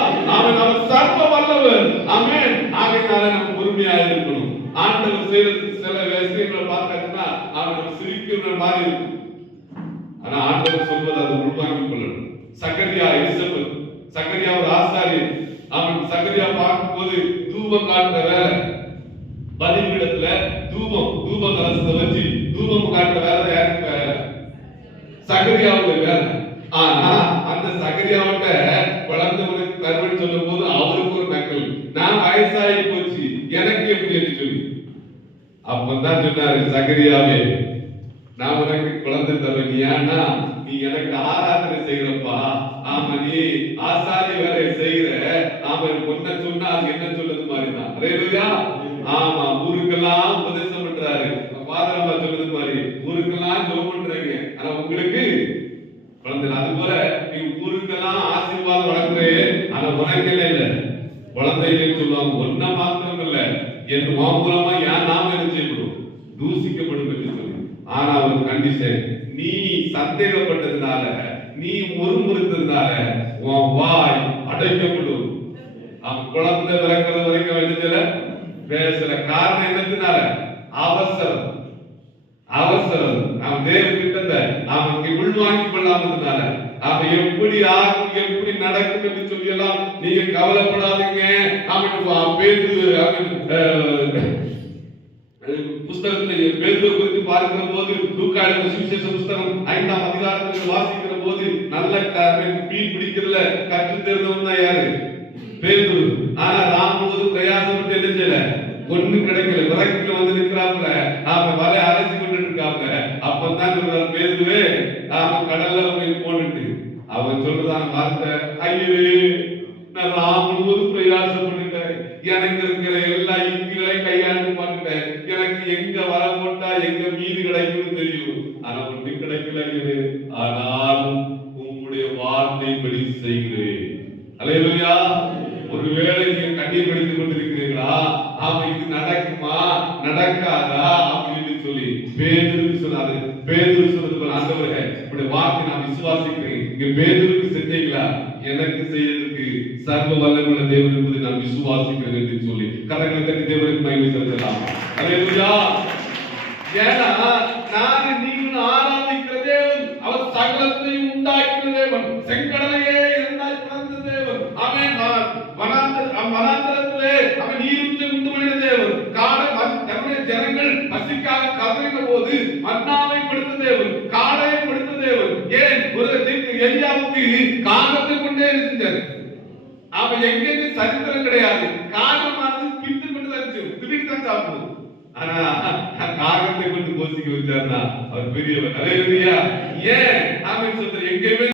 அவன் அவர் சர்வ வல்லவர். ஆமென். ஆகையினால நம்ம பொறுமையா இருக்கணும். ஆண்டவர் செய்யறது சில விஷயங்களை பார்த்தாங்கன்னா அவன் சிரிக்கிற மாதிரி இருக்கும். ஆனா ஆண்டவர் சொல்வது அதை உள்வாங்கிக் கொள்ளணும். சகரியா எலிசபெத், சகரியா ஒரு ஆசாரியன். அவன் சகரியா பார்க்கும்போது தூபம் காட்டுற வேலை, பலிபீடத்துல தூப கலசத்தை வச்சு தூபம் காட்டுற வேலை யாருக்கு வேலை? சகரியாவுடைய வேலை. ஆனா அந்த சகரியாவிட்ட குழந்தைகளுக்கு தருவன் சொல்லும் போது அவருக்கு ஒரு நக்கல், நான் வயசாகி போச்சு எனக்கு எப்படி என்று சொல்லி. அப்பதான் சொன்னாரு, சகரியாவே நான் உனக்கு குழந்தை தருவேன், ஏன்னா நீ எனக்கு ஆராதனை செய்யறப்பா. ஆமா, நீ ஆசாரி வேலை செய்யற. ஆமா, பொண்ண சொன்னா அது என்ன சொல்றது மாதிரிதான். அல்லேலூயா. ஆமா, ஊருக்கெல்லாம் உபதேசம் பண்றாரு. பாதரமா சொல்றது மாதிரி ஊருக்கெல்லாம் ஜெபம் பண்றீங்க, ஆனா உங்களுக்கு குழந்தை. அது போல நீ ஊருக்கெல்லாம் ஆசீர்வாதம் வழங்குறே, ஆனா உனக்கு இல்ல குழந்தைகள் சொல்லுவாங்க. ஒன்ன மாத்திரம் இல்ல, என் மூலமா ஏன் நாம என்ன செய்யப்படும்? தூசிக்கப்படும் என்று சொல்லி. ஆனா ஒரு கண்டிஷன், நீ சந்தேகப்பட்டதுனால, நீ முறுமுறுத்ததுனால உன் வாய் அடைக்கப்படும். அவன் குழந்தை பிறக்கிறது வரைக்கும் வேண்டியதுல பேசல. காரணம் என்னத்தினால? அவசரம். அவன் தேவ திட்டத்தை அவனுக்கு உள்வாங்கிக் கொள்ளாமதுனால அவன் எப்படி ஆகும், எப்படி நடக்கும் என்று சொல்லி எல்லாம் நீங்க கவலைப்படாதீங்க. அவன் புஸ்தகத்தில் பேதுரு குறித்து பார்க்கிற போது, லூக்கா எழுதின சுவிசேஷ புஸ்தகம் 5ஆம் அதிகாரத்தில் வாசிக்கிற போது, நல்ல மீன் பிடிக்கிறதுல கற்று தெரிந்தவன் தான் யாரு? பேதுரு. ஆனா ராமுவது பிரயாசப்பட்டு எழுந்தல, ஒண்ணு கிடைக்கல. விறகுல வந்து நிற்கிறாப்புல, அவன் வலை அரைச்சு கொண்டு இருக்காப்புல. அப்பதான் சொல்றாரு, பேதுருவே அவன் கடல்ல போய் போட்டுட்டு அவன் சொல்றதான வார்த்தை, ஐயோ நான் ராமுவது பிரயாசப்பட்டுட்டேன், எனக்கு இருக்கிற எல்லா யுக்திகளையும் கையாண்டு பார்த்துட்டேன், எனக்கு எங்க வர போட்டா எங்க மீது கிடைக்கும்னு தெரியும், ஆனா ஒண்ணு கிடைக்கல. ஆனாலும் உங்களுடைய வார்த்தைப்படி செய்கிறேன். அல்லேலூயா. ஒருவேளை நீங்க கண்ணீர் வடித்துக் கொண்டிருக்கிறீர்களா? அவன் இது நடக்குமா நடக்காதா அப்படின்னு சொல்லி பேதுரு சொன்னாரு. பேதுரு சொன்னது, ஆண்டவரே இப்படி வார்த்தை நான் விசுவாசிக்கிறேன், இங்க பேதுருக்கு செஞ்சீங்களா, எனக்கு செய்யறதுக்கு சர்வ வல்லமையுள்ள தேவன் என்பதை நான் விசுவாசிக்கிறேன் என்று சொல்லி கரங்களை தட்டி தேவனுக்கு மகிமை செலுத்தலாம். அல்லேலூயா. ஏன்னா நான் நீங்கள் ஆராதிக்கிற தேவன் அவர் சகலத்தையும் உண்டாக்கிற தேவன், செங்கடலையே இரண்டாய் பிளந்த தேவன். அவன் வனாந்தரத்திலே அவன் நீரூற்றை உண்டு பண்ணின தேவன். தன்னுடைய ஜனங்கள் பசிக்காக கதறின போது மன்னாவை கொடுத்த தேவன், காளையை கொடுத்த தேவன். ஏன்? ஒரு எலியாவுக்கு காகத்தை கொண்டே செஞ்சார். அவன் எங்கேயுமே சரித்திரம் கிடையாது. காகமானது பித்து கொண்டு தான் திருட்டு தான் சாப்பிடுது. ஆனா காகத்தை கொண்டு கோசிக்க வச்சார்னா அவர் பெரியவர். அல்லேலூயா. ஏன்? அவன் சொல்ற எங்கேயுமே